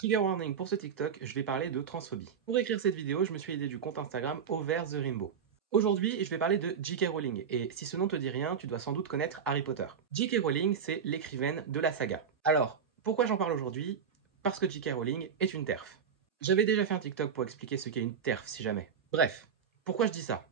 Trigger warning pour ce TikTok, je vais parler de transphobie. Pour écrire cette vidéo, je me suis aidé du compte Instagram Over the Rainbow. Aujourd'hui, je vais parler de J.K. Rowling, et si ce nom te dit rien, tu dois sans doute connaître Harry Potter. J.K. Rowling, c'est l'écrivaine de la saga. Alors, pourquoi j'en parle aujourd'hui? Parce que J.K. Rowling est une TERF. J'avais déjà fait un TikTok pour expliquer ce qu'est une TERF si jamais. Bref, pourquoi je dis ça?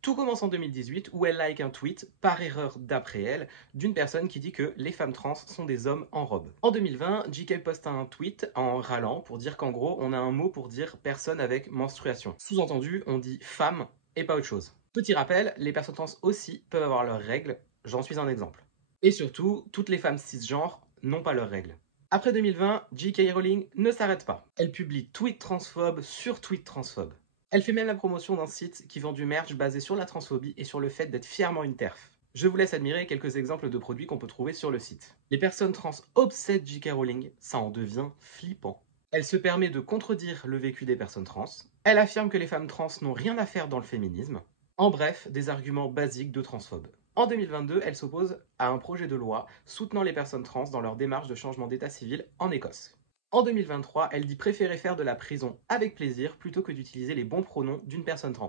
Tout commence en 2018 où elle like un tweet, par erreur d'après elle, d'une personne qui dit que les femmes trans sont des hommes en robe. En 2020, JK poste un tweet en râlant pour dire qu'en gros, on a un mot pour dire personne avec menstruation. Sous-entendu, on dit femme et pas autre chose. Petit rappel, les personnes trans aussi peuvent avoir leurs règles, j'en suis un exemple. Et surtout, toutes les femmes cisgenres n'ont pas leurs règles. Après 2020, J.K. Rowling ne s'arrête pas. Elle publie tweet transphobe sur tweet transphobe. Elle fait même la promotion d'un site qui vend du merch basé sur la transphobie et sur le fait d'être fièrement une TERF. Je vous laisse admirer quelques exemples de produits qu'on peut trouver sur le site. Les personnes trans obsèdent J.K. Rowling, ça en devient flippant. Elle se permet de contredire le vécu des personnes trans. Elle affirme que les femmes trans n'ont rien à faire dans le féminisme. En bref, des arguments basiques de transphobes. En 2022, elle s'oppose à un projet de loi soutenant les personnes trans dans leur démarche de changement d'état civil en Écosse. En 2023, elle dit préférer faire de la prison avec plaisir plutôt que d'utiliser les bons pronoms d'une personne trans.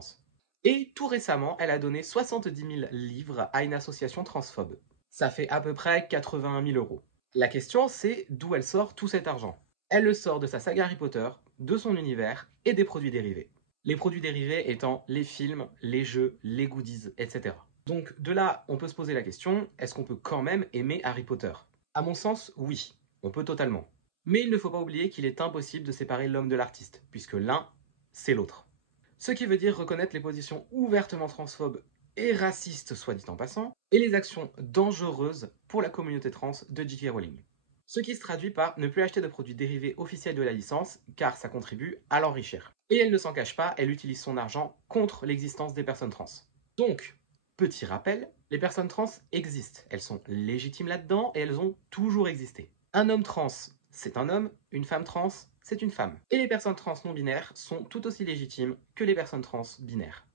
Et tout récemment, elle a donné 70 000 livres à une association transphobe. Ça fait à peu près 81 000 euros. La question, c'est d'où elle sort tout cet argent. Elle le sort de sa saga Harry Potter, de son univers et des produits dérivés. Les produits dérivés étant les films, les jeux, les goodies, etc. Donc de là, on peut se poser la question, est-ce qu'on peut quand même aimer Harry Potter? À mon sens, oui, on peut totalement. Mais il ne faut pas oublier qu'il est impossible de séparer l'homme de l'artiste, puisque l'un, c'est l'autre. Ce qui veut dire reconnaître les positions ouvertement transphobes et racistes, soit dit en passant, et les actions dangereuses pour la communauté trans de J.K. Rowling. Ce qui se traduit par ne plus acheter de produits dérivés officiels de la licence, car ça contribue à l'enrichir. Et elle ne s'en cache pas, elle utilise son argent contre l'existence des personnes trans. Donc, petit rappel, les personnes trans existent, elles sont légitimes là-dedans et elles ont toujours existé. Un homme trans, c'est un homme, une femme trans, c'est une femme. Et les personnes trans non binaires sont tout aussi légitimes que les personnes trans binaires.